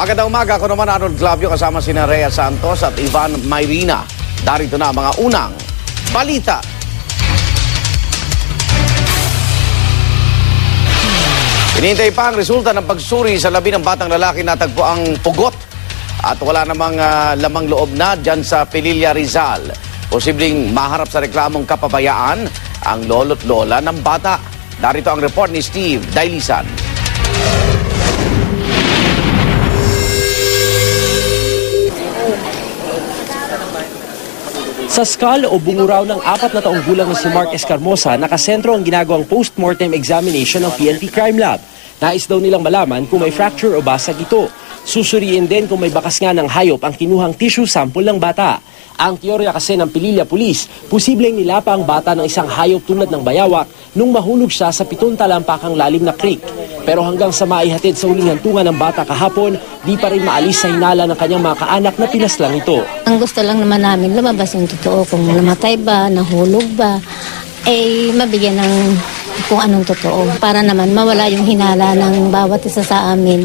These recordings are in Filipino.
Magandang umaga, ako naman Arnold Clavio kasama sina Rhea Santos at Ivan Mayrina. Darito na ang mga unang balita. Hinihintay pa ang resulta ng pagsuri sa labi ng batang lalaki na tagpo ang pugot at wala namang lamang loob na dyan sa Pililla, Rizal. Posibleng maharap sa reklamong kapabayaan ang lolo't lola ng bata. Darito ang report ni Steve Dailisan. Sa skull o bunguraw ng 4 na taong gulang na si Mark Escarmosa, nakasentro ang ginagawang post-mortem examination ng PNP Crime Lab. Nais daw nilang malaman kung may fracture o basag ito. Susuriin din kung may bakas nga ng hayop ang kinuhang tissue sample ng bata. Ang teorya kasi ng Pililla Police, posibleng nilapa ang bata ng isang hayop tulad ng bayawak nung mahulog siya sa 7 talampakang lalim na creek. Pero hanggang sa maihatid sa huling hantungan ng bata kahapon, di pa rin maalis sa hinala ng kanyang mga kaanak na pinaslang ito. Ang gusto lang naman namin, lumabas yung totoo. Kung namatay ba, nahulog ba, mabigyan ng kung anong totoo. Para naman mawala yung hinala ng bawat isa sa amin.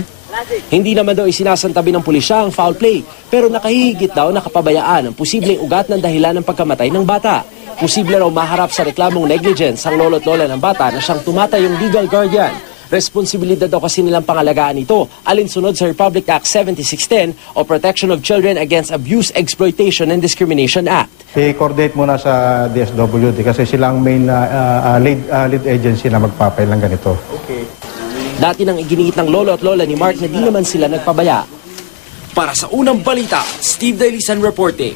Hindi naman daw isinasantabi ng pulisya ang foul play, pero nakahihigit daw na kapabayaan ang posibleng ugat ng dahilan ng pagkamatay ng bata. Posible raw maharap sa reklamong negligence ang lolo't lola ng bata na siyang tumatayong legal guardian. Responsibilidad daw kasi nilang pangalagaan ito, alinsunod sa Republic Act 7610 o Protection of Children Against Abuse, Exploitation and Discrimination Act. I-coordinate muna sa DSWD kasi silang main lead agency na magpapail ng ganito. Okay. Dati nang iginiit ng lolo at lola ni Mark na di naman sila nagpabaya. Para sa unang balita, Steve Dailisan reporting.